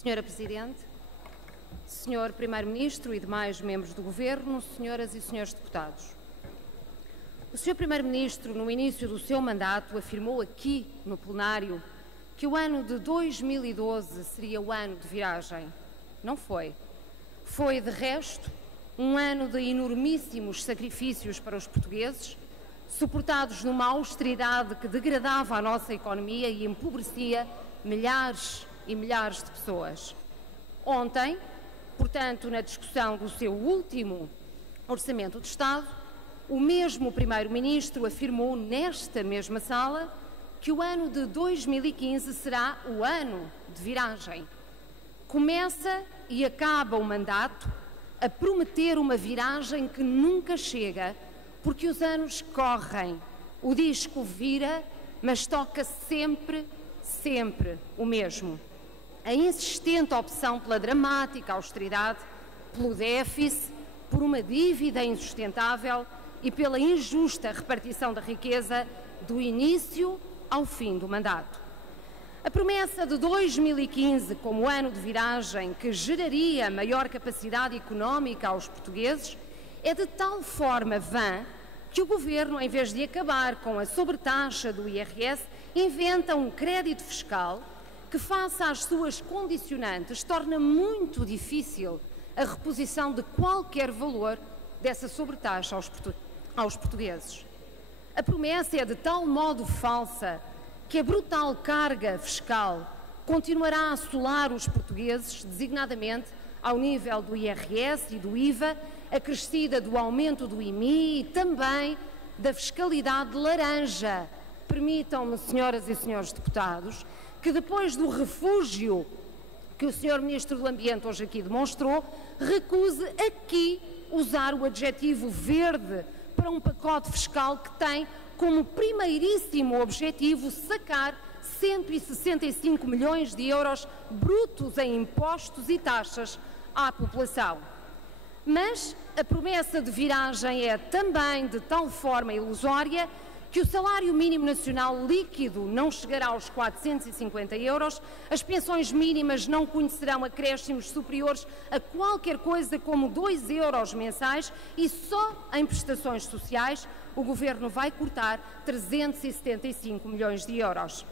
Senhora Presidente, Senhor Primeiro-Ministro e demais membros do Governo, senhoras e senhores deputados. O Senhor Primeiro-Ministro, no início do seu mandato, afirmou aqui no plenário que o ano de 2012 seria o ano de viragem. Não foi. Foi, de resto, um ano de enormíssimos sacrifícios para os portugueses, suportados numa austeridade que degradava a nossa economia e empobrecia milhares e milhares de pessoas. Ontem, portanto, na discussão do seu último Orçamento de Estado, o mesmo Primeiro-Ministro afirmou nesta mesma sala que o ano de 2015 será o ano de viragem. Começa e acaba o mandato a prometer uma viragem que nunca chega, porque os anos correm, o disco vira, mas toca sempre, sempre o mesmo. A insistente opção pela dramática austeridade, pelo déficit, por uma dívida insustentável e pela injusta repartição da riqueza do início ao fim do mandato. A promessa de 2015 como ano de viragem que geraria maior capacidade económica aos portugueses é de tal forma vã que o Governo, em vez de acabar com a sobretaxa do IRS, inventa um crédito fiscal que, face às suas condicionantes, torna muito difícil a reposição de qualquer valor dessa sobretaxa aos portugueses. A promessa é de tal modo falsa que a brutal carga fiscal continuará a assolar os portugueses, designadamente ao nível do IRS e do IVA, acrescida do aumento do IMI e também da fiscalidade laranja. Permitam-me, senhoras e senhores deputados, que depois do refúgio que o Sr. Ministro do Ambiente hoje aqui demonstrou, recuse aqui usar o adjetivo verde para um pacote fiscal que tem como primeiríssimo objetivo sacar 165 milhões de euros brutos em impostos e taxas à população. Mas a promessa de viragem é também de tal forma ilusória que o salário mínimo nacional líquido não chegará aos 450 euros, as pensões mínimas não conhecerão acréscimos superiores a qualquer coisa como 2 euros mensais e só em prestações sociais o Governo vai cortar 375 milhões de euros.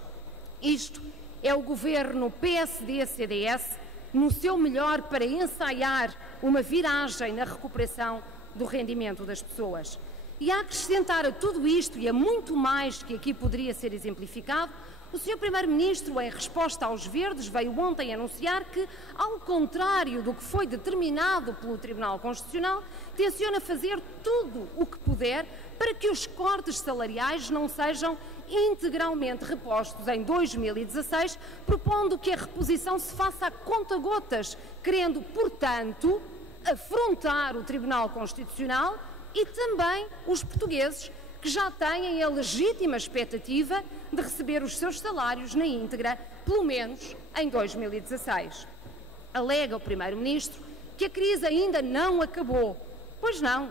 Isto é o Governo PSD-CDS no seu melhor para ensaiar uma viragem na recuperação do rendimento das pessoas. E a acrescentar a tudo isto e a muito mais que aqui poderia ser exemplificado, o Sr. Primeiro-Ministro, em resposta aos verdes, veio ontem anunciar que, ao contrário do que foi determinado pelo Tribunal Constitucional, tenciona fazer tudo o que puder para que os cortes salariais não sejam integralmente repostos em 2016, propondo que a reposição se faça a conta-gotas, querendo, portanto, afrontar o Tribunal Constitucional e também os portugueses que já têm a legítima expectativa de receber os seus salários na íntegra, pelo menos em 2016. Alega o Primeiro-Ministro que a crise ainda não acabou. Pois não.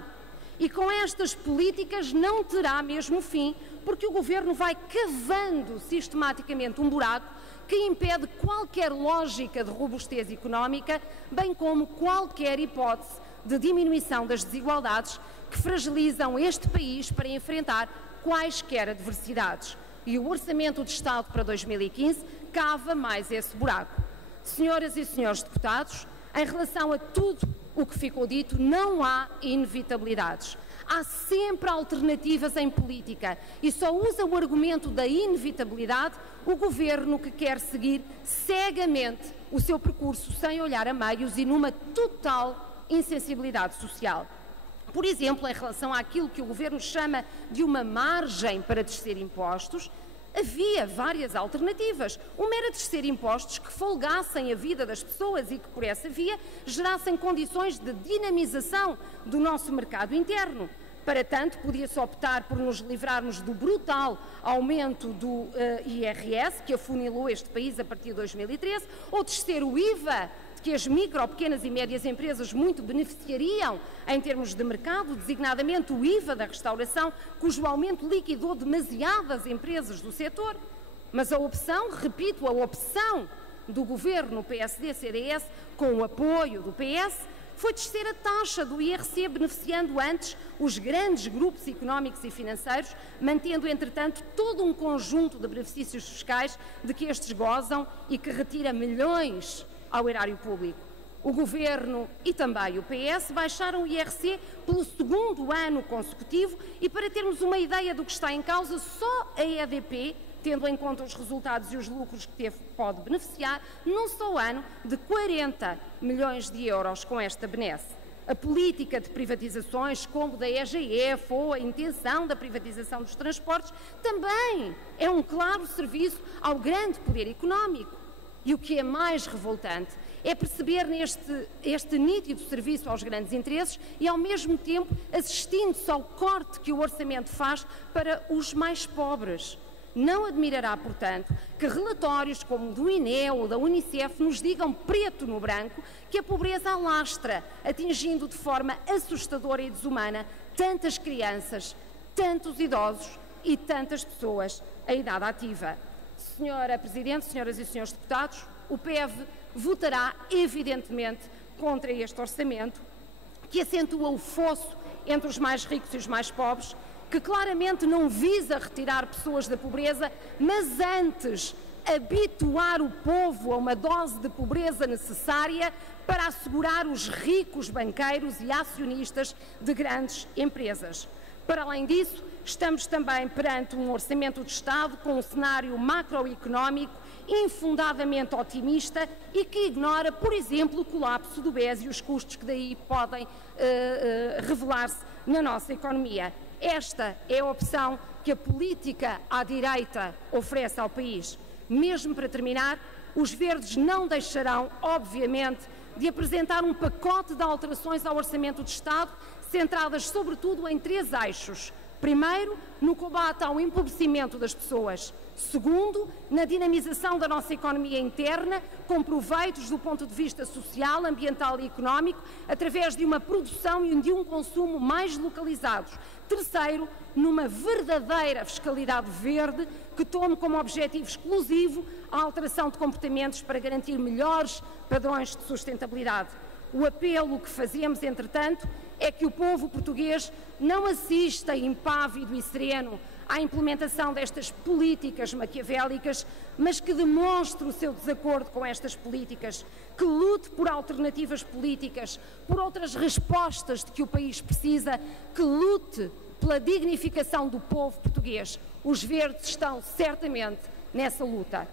E com estas políticas não terá mesmo fim, porque o Governo vai cavando sistematicamente um buraco que impede qualquer lógica de robustez económica, bem como qualquer hipótese de diminuição das desigualdades que fragilizam este país para enfrentar quaisquer adversidades. E o Orçamento de Estado para 2015 cava mais esse buraco. Senhoras e senhores deputados, em relação a tudo o que ficou dito, não há inevitabilidades. Há sempre alternativas em política e só usa o argumento da inevitabilidade o Governo que quer seguir cegamente o seu percurso sem olhar a meios e numa total insensibilidade social. Por exemplo, em relação àquilo que o Governo chama de uma margem para descer impostos, havia várias alternativas. Uma era descer impostos que folgassem a vida das pessoas e que, por essa via, gerassem condições de dinamização do nosso mercado interno. Para tanto, podia-se optar por nos livrarmos do brutal aumento do IRS, que afunilou este país a partir de 2013, ou descer o IVA, que as micro, pequenas e médias empresas muito beneficiariam em termos de mercado, designadamente o IVA da restauração, cujo aumento liquidou demasiadas empresas do setor. Mas a opção, repito, a opção do governo PSD-CDS, com o apoio do PS, foi descer a taxa do IRC, beneficiando antes os grandes grupos económicos e financeiros, mantendo, entretanto, todo um conjunto de benefícios fiscais de que estes gozam e que retira milhões ao erário público. O Governo e também o PS baixaram o IRC pelo segundo ano consecutivo e, para termos uma ideia do que está em causa, só a EDP, tendo em conta os resultados e os lucros que teve, pode beneficiar, num só ano, de 40 milhões de euros com esta benesse. A política de privatizações, como da EGF ou a intenção da privatização dos transportes, também é um claro serviço ao grande poder económico. E o que é mais revoltante é perceber este nítido serviço aos grandes interesses e, ao mesmo tempo, assistindo-se ao corte que o orçamento faz para os mais pobres. Não admirará, portanto, que relatórios como o do INE ou da Unicef nos digam preto no branco que a pobreza alastra, atingindo de forma assustadora e desumana tantas crianças, tantos idosos e tantas pessoas em idade ativa. Senhora Presidente, senhoras e senhores deputados, o PEV votará, evidentemente, contra este orçamento, que acentua o fosso entre os mais ricos e os mais pobres, que claramente não visa retirar pessoas da pobreza, mas antes habituar o povo a uma dose de pobreza necessária para assegurar os ricos banqueiros e acionistas de grandes empresas. Para além disso, estamos também perante um orçamento de Estado com um cenário macroeconómico infundadamente otimista e que ignora, por exemplo, o colapso do BES e os custos que daí podem revelar-se na nossa economia. Esta é a opção que a política à direita oferece ao país. Mesmo para terminar, os Verdes não deixarão, obviamente, de apresentar um pacote de alterações ao Orçamento de Estado, centradas sobretudo em 3 eixos. Primeiro, no combate ao empobrecimento das pessoas. Segundo, na dinamização da nossa economia interna, com proveitos do ponto de vista social, ambiental e económico, através de uma produção e de um consumo mais localizados. Terceiro, numa verdadeira fiscalidade verde que tome como objetivo exclusivo a alteração de comportamentos para garantir melhores padrões de sustentabilidade. O apelo que fazemos, entretanto, é que o povo português não assista impávido e sereno à implementação destas políticas maquiavélicas, mas que demonstre o seu desacordo com estas políticas, que lute por alternativas políticas, por outras respostas de que o país precisa, que lute pela dignificação do povo português. Os Verdes estão certamente nessa luta.